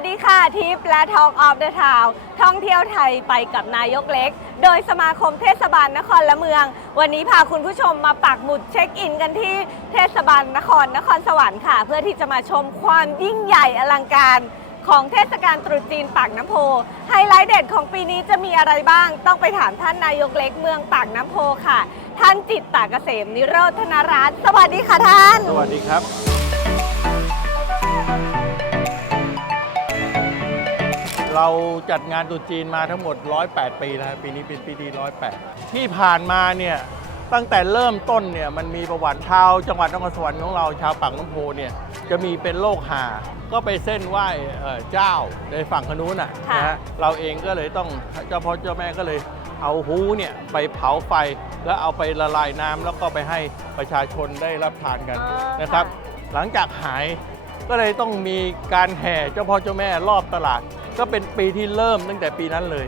วัสดีค่ะทิปและ Talk of the Town ท่องเที่ยวไทยไปกับนายกเล็ก โดยสมาคมเทศบาลนครและเมือง วันนี้พาคุณผู้ชมมาปักหมุดเช็คอินกันที่เทศบาลนครนครสวรรค์ค่ะ เพื่อที่จะมาชมความยิ่งใหญ่อลังการของเทศกาลตรุษจีนปากน้ำโพ ไฮไลท์เด็ดของปีนี้จะมีอะไรบ้าง ต้องไปถามท่านนายกเล็กเมืองปากน้ำโพค่ะ ท่านจิตตากเกษมนิโรธนรัตน์สวัสดีค่ะท่าน สวัสดีครับ เราจัดงานตรุษจีนมาทั้งหมด 108 ปีแล้วครับปีนี้เป็นปีที่108 ที่ผ่านมาเนี่ยตั้งแต่เริ่มต้นเนี่ยมันมีประวัติชาวจังหวัดนครสวรรค์ของเราชาวปากน้ำโพเนี่ยจะมีเป็นโรคหา ก็ไปเส้นไหว้เอ่อเจ้าในฝั่งขนู้นน่ะค่ะนะฮะเราเองก็เลยต้องเจ้าพ่อเจ้าแม่ก็เลยเอาฮูเนี่ยไปเผาไฟแล้วเอาไปละลายน้ำแล้วก็ไปให้ประชาชนได้รับทานกันอ่านนะครับ หลังจากหายก็เลยต้องมีการแห่เจ้าพ่อเจ้าแม่รอบตลาด ก็เป็นปีที่เริ่มตั้งแต่ปีนั้นเลย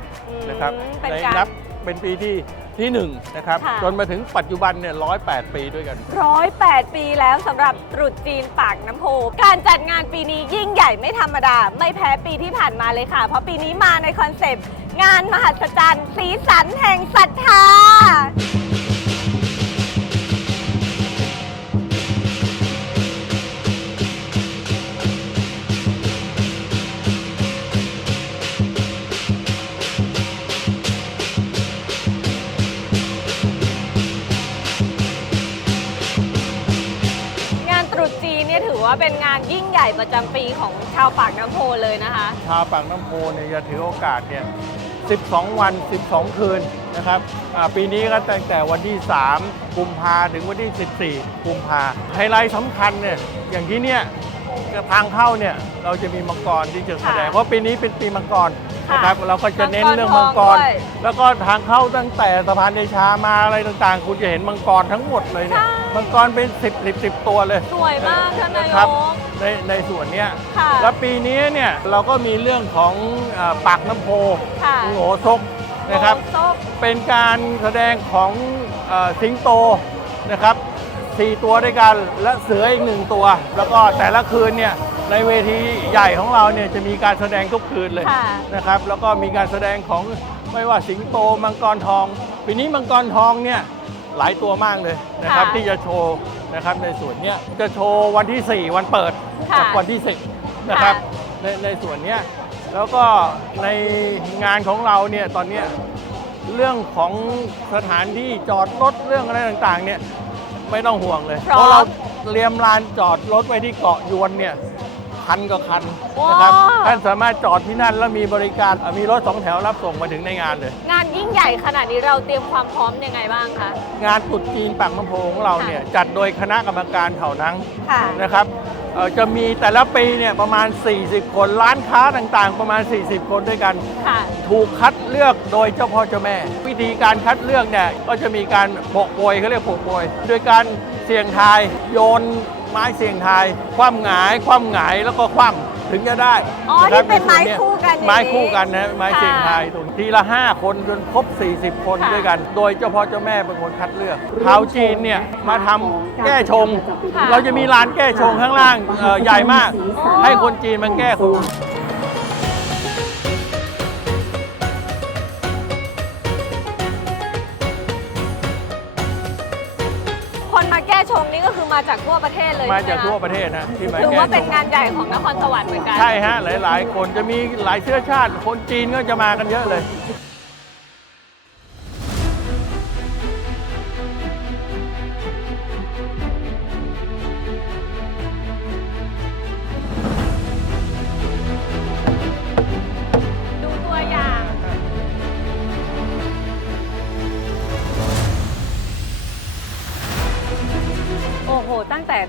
นะครับอืมเป็นในการนับเป็นปีที่ที่หนึ่งนะครับค่ะจนมาถึงปัจจุบันเนี่ยร้อยแปดปีด้วยกันร้อยแปดปีแล้วสำหรับตรุษจีนปากน้ำโพ การจัดงานปีนี้ยิ่งใหญ่ไม่ธรรมดา ไม่แพ้ปีที่ผ่านมาเลยค่ะ เพราะปีนี้มาในคอนเซปต์ งานมหัศจรรย์ สีสันแห่งศรัทธา ว่าเป็นงานยิ่งใหญ่ประจำปีของชาวปากน้ำโพเลยนะคะ ชาวปากน้ำโพเนี่ยจะถือโอกาสเนี่ย 12 วัน 12 คืนนะครับอ่าปีนี้ก็ตั้งแต่วันที่ 3 กุมภาถึงวันที่ 14 กุมภาไฮไลท์สำคัญเนี่ยอย่างที่เนี่ยทางเข้าเนี่ยเราจะมีมังกรที่จะแสดงค่ะเพราะปีนี้เป็นปีมังกรค่ะ นะครับเราก็จะเน้นเรื่องมังกร มังกรทองด้วยแล้วก็ทางเข้าตั้งแต่สะพานเดชามาอะไรต่างๆ คุณจะเห็นมังกรทั้งหมดเลยเนี่ยใช่ มังกรเป็น 10 10 10 ตัวเลยสวยมากท่านนายครับกในในส่วนเนี้ยค่ะ แล้วปีนี้เนี่ยเราก็มีเรื่องของเออปากน้ำโพค่ะโง่ซกนะครับ โต๊ะเป็นการแสดงของเออสิงโตนะครับสี่ตัวด้วยกันและเสืออีกหนึ่งตัว แล้วก็แต่ละคืนเนี่ย ในเวทีใหญ่ของเราเนี่ยจะมีการแสดงทุกคืนเลยค่ะนะครับ แล้วก็มีการแสดงของไม่ว่าสิงโตมังกรทองปีนี้มังกรทองเนี่ยหลายตัวมากเลยนะครับค่ะที่จะโชว์นะครับในส่วนเนี้ยจะโชว์วันที่ 4 วันเปิดค่ะกับวันที่ 10นะครับค่ะในในส่วนเนี้ยแล้วก็ในงานของเราเนี่ยตอนเนี้ยเรื่องของสถานที่จอดรถเรื่องอะไรต่างๆเนี่ยไม่ต้องห่วงเลยพร้อมเพราะเราเตรียมลานจอดรถไว้ที่เกาะยวนเนี่ย คันก็คันนะครับว้าว ท่านสามารถจอดที่นั่นแล้วมีบริการอะมีรถสองแถวรับส่งมาถึงในงานเลย งานยิ่งใหญ่ขนาดนี้เราเตรียมความพร้อมยังไงบ้างคะ งานตรุษจีนปากน้ำโพของเราเนี่ยจัดโดยคณะกรรมการเถานังค่ะ นะครับเอ่อจะมีแต่ละปีเนี่ยประมาณ 40 คนร้านค้าต่างๆ ประมาณ 40 คนด้วยกัน ค่ะ ถูกคัดเลือกโดยเจ้าพ่อเจ้าแม่ วิธีการคัดเลือกเนี่ยก็จะมีการโปะโปรยเขาเรียกโปะโปรยโดยการเสี่ยงทายโยน ไม้เสี่ยงทายคว่ำหงายคว่ำหงายแล้วก็คว่ำถึงจะได้อ๋อะครับที่เป็นไม้ใส่วคู่กันอย่างนี้ไม้คู่กันนะไม้ค่ะเสี่ยงทายตรงทีละ 5 คนจนครบ 40 คนค่ะด้วยกัน โดยเจ้าพ่อเจ้าแม่เป็นคนคัดเลือกชาวจีนเนี่ยมาทำแก้ชงค่ะเราจะมีลานแก้ชงข้างล่างเอ่อใหญ่มาก ให้คนจีนมาแก้ชง จากทั่วประเทศเลยมาจากใช่ไหทั่วคประเทศนะที่มาถือแก้ว่าชเป็นงงานใหญ่ของนครสวรรค์เหมือนกัน ใช่ฮะหลาย ๆ คนจะมีหลายเชื้อชาติ คนจีนก็จะมากันเยอะเลย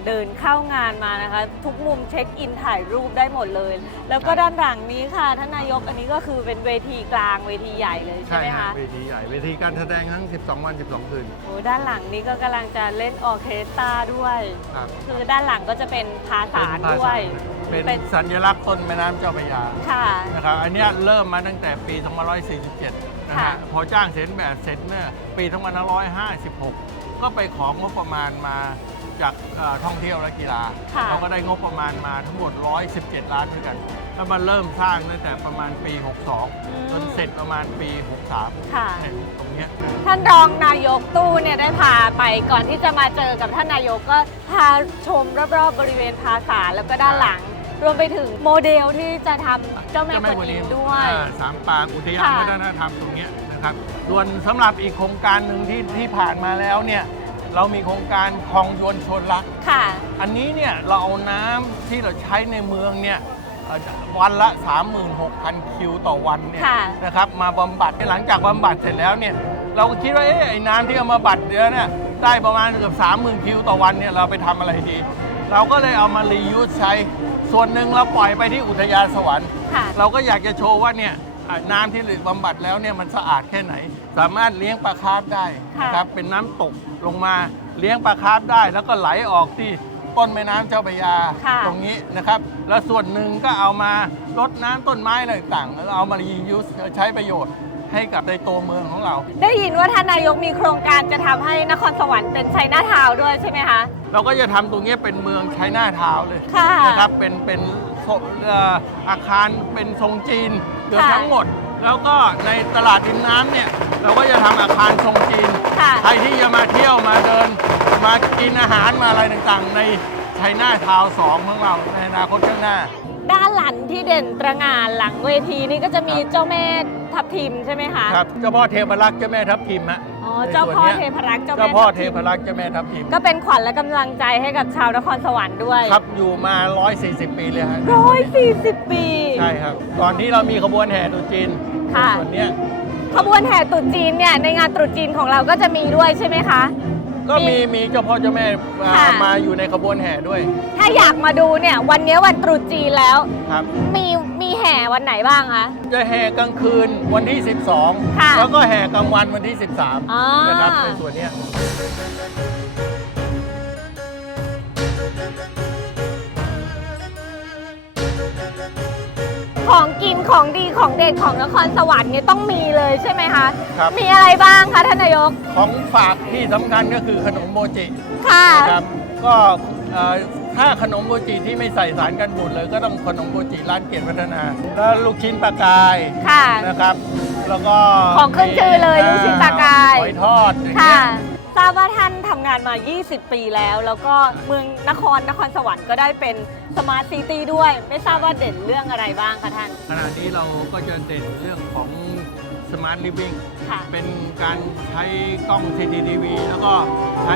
เดินเข้างานมานะคะ ทุกมุมเช็คอินถ่ายรูปได้หมดเลย แล้วก็ด้านหลังนี้ค่ะท่านนายกอันนี้ก็คือเป็นเวทีกลางเวทีใหญ่เลยใช่ไหมคะเวทีใหญ่เวทีการแสดงทั้ง 12 วัน 12 คืนโอ้ด้านหลังนี้ก็กำลังจะเล่นออร์เคสตราด้วยครับคือด้านหลังก็จะเป็นภาษาด้วยเป็นเป็นสัญลักษณ์ต้นแม่น้ำเจ้าพระยาค่ะนะครับอันเนี้ยเริ่มมาตั้งแต่ปี 2547นะค่ะฮะพอจ้างเสร็จแบบเสร็จเมื่อปี 2556 ก็ไปของงบประมาณมา จากเอ่อท่องเที่ยวและกีฬา ค่ะ เราก็ได้งบประมาณมาทั้งหมด 117 ล้านด้วยกัน แล้วมันเริ่มสร้างตั้งแต่ประมาณปี 62จนเสร็จประมาณปี 63ค่ะ เนี่ยตรงเนี้ย ท่านรองนายกตู้เนี่ยได้พาไปก่อนที่จะมาเจอกับท่านนายกก็พาชมรอบๆบริเวณภาษาแล้วก็ด้านหลัง รวมไปถึงโมเดลที่จะทำเจ้าแม่กวนอิมด้วย อ่าสามปางอุทยานค่ะวัฒนธรรมตรงเนี้ยนะครับส่วนสำหรับอีกโครงการหนึ่งที่ที่ผ่านมาแล้วเนี่ย เรามีโครงการคลองยวนชนรัก ค่ะ อันนี้เนี่ยเราเอาน้ำที่เราใช้ในเมืองเนี่ยเอ่อวันละ 36,000 คิวต่อวันเนี่ยค่ะนะครับมาบำบัดหลังจากบำบัดเสร็จแล้วเนี่ยเราก็คิดว่าเอ๊ะไอ้น้ำที่เอามาบัดเดือนเนี่ยได้ประมาณเกือบ30,000 คิวต่อวันเนี่ยเราไปทำอะไรดี เราก็เลยเอามารียูสใช้ส่วนหนึ่งเราปล่อยไปที่อุทยานสวรรค์ ค่ะ เราก็อยากจะโชว์ว่าเนี่ยอะ น้ำที่บำบัดแล้วเนี่ยมันสะอาดแค่ไหน สามารถเลี้ยงปลาคาร์ฟได้ค่ะนะครับเป็นน้ำตกลงมาเลี้ยงปลาคาร์ฟได้ แล้วก็ไหลออกที่ต้นแม่น้ำเจ้าพระยาค่ะตรงนี้นะครับ แล้วส่วนหนึ่งก็เอามารดน้ำต้นไม้อะไรต่างๆแล้วเอามารียูสใช้ประโยชน์ให้กับในตัวเมืองของเรา ได้ยินว่าท่านนายกมีโครงการจะทำให้นครสวรรค์เป็นไชน่าทาวน์ด้วยใช่ไหมคะ เราก็จะทำตรงนี้เป็นเมืองใช้หน้าทาวน์เลย ค่ะ นะครับเป็นเป็น โซเอ่ออาคารเป็นทรงจีนเกือบค่ะ ทั้งหมด แล้วก็ในตลาดดินน้ำเนี่ยเราก็จะทำอาคารทรงจีน ค่ะ ใครที่จะมาเที่ยวมาเดิน มากินอาหารมาอะไรต่างๆ ใน ชัยนาทาวน์สองของเราในอนาคตข้างหน้า ด้านหลังที่เด่นตระหง่านหลังเวทีนี่ก็จะมีครับเจ้าแม่ทับทิมใช่ไหมคะครับเจ้าพ่อเทพรักษ์เจ้าแม่ทับทิมฮะอ๋อในเจ้าส่วนพ่อนี้ยเทพรักษ์เจ้าเจ้าแม่พ่อทับเททิมพรักษ์เจ้าแม่ทับทิมก็เป็นขวัญและกำลังใจให้กับชาวนครสวรรค์ด้วยครับอยู่มา 140 ปีเลยฮะร้อยสี่สิบปี ใช่ครับตอนที่เรามีขบวนแห่ตรุษจีนค่ะ ส่วนเนี้ยขบวนแห่ตรุษจีนเนี่ยในงานตรุษจีนของเราก็จะมีด้วยใช่ไหมคะ ก็มีมีเจ้าพ่อเจ้าแม่มาค่ะ มาอยู่ในขบวนแห่ด้วย ถ้าอยากมาดูเนี่ย วันนี้วันตรุษจีนแล้ว ครับ มีมีแห่วันไหนบ้างคะ จะแห่กลางคืนวันที่12ค่ะแล้วก็แห่กลางวันวันที่อ๋อ13 นะครับในส่วนเนี้ย ของกินของดีของเด็ดของนครสวรรค์เนี่ยต้องมีเลยใช่ไหมคะครับ มีอะไรบ้างคะท่านนายกของฝากที่สำคัญก็คือขนมโมจิค่ะนะครับก็เอ่อถ้าขนมโมจิที่ไม่ใส่สารกันบูดเลย ก็ต้องขนมโมจิร้านเกียรติพัฒนาแล้วลูกชิ้นปลากายค่ะ นะครับ แล้วก็ของขึ้นชื่อเลยลูกชิ้นปลากาย หอยทอดอย่างค่ะเงี้ยท ราบว่าท่านทำงานมา 20 ปีแล้ว แล้วก็เมืองนครนครสวรรค์ก็ได้เป็นสมาร์ทซิตี้ด้วย ไม่ทราบว่าเด่นเรื่องอะไรบ้างคะท่าน ขณะนี้เราก็จะเด่นเรื่องของ Smart Living ค่ะ เป็นการใช้กล้อง CCTV แล้วก็ใช้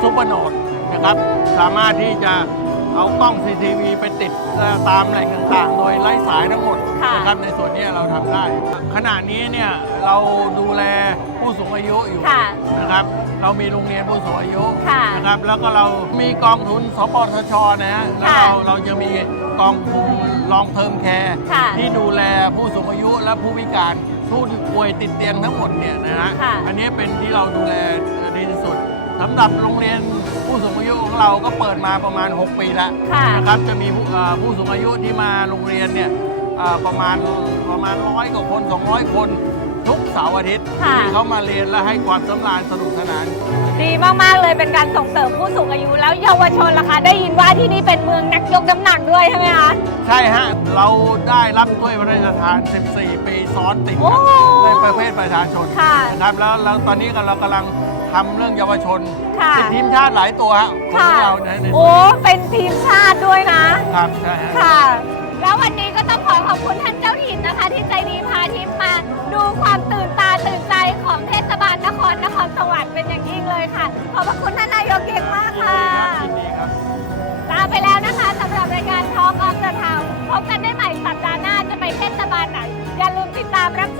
ซูเปอร์โนดนะครับ สามารถที่จะเอากล้อง CCTV ไปติดตามแหล่งต่างๆ โดยไร้สายทั้งหมดค่ะ นะครับในส่วนนี้เราทำได้ ขณะนี้เนี่ยเราดูแลผู้สูงอายุอยู่ ค่ะ นะครับ เรามีโรงเรียนผู้สูงอายุค่ะนะครับแล้วก็เรามีกองทุนสปสชนะฮะแล้วค่ะเราเราจะมีกองทุนลองเทอมแคร์ค่ะที่ดูแลผู้สูงอายุและผู้พิการผู้ที่ป่วยติดเตียงทั้งหมดเนี่ยนะฮะค่ะอันนี้เป็นที่เราดูแลดีที่สุดสำหรับโรงเรียนผู้สูงอายุของเราก็เปิดมาประมาณ 6 ปีแล้วค่ะนะครับจะมีผู้เอ่อผู้สูงอายุที่มาโรงเรียนเนี่ยเอ่อประมาณประมาณร้อยกว่าคน 200 คน ทุกเสาร์อาทิตย์ค่ะ ที่เขามาเรียนและให้ความสำราญสนุกสนาน ดีมาก ๆ เลยเป็นการส่งเสริมผู้สูงอายุแล้วเยาวชนล่ะคะ ได้ยินว่าที่นี่เป็นเมืองนักยกน้ำหนักด้วยใช่ไหมคะ ใช่ฮะ เราได้รับถ้วยพระราชทาน 14 ปีซ้อนติดโอ้ในประเภทประชาชนค่ะนะครับแล้วแล้วตอนนี้เรากำลังทำเรื่องเยาวชนค่ะ ติดทีมชาติหลายตัวฮะของค่ะเราในในโอ้ เป็นทีมชาติด้วยนะ ครับใช่ฮะ ค่ะ แล้ววันนี้ก็ต้องขอขอบคุณท่าน็นอย่างยิ่งเลยค่ะ ขอบพระคุณท่านนายกเก่งมากค่ะลาไปแล้วนะคะสำหรับรายการทอล์กออฟเดอะทาวพบกันได้ใหม่สัปดาห์หน้าจะไปเทศบาลไหนอย่าลืมติดตามรับช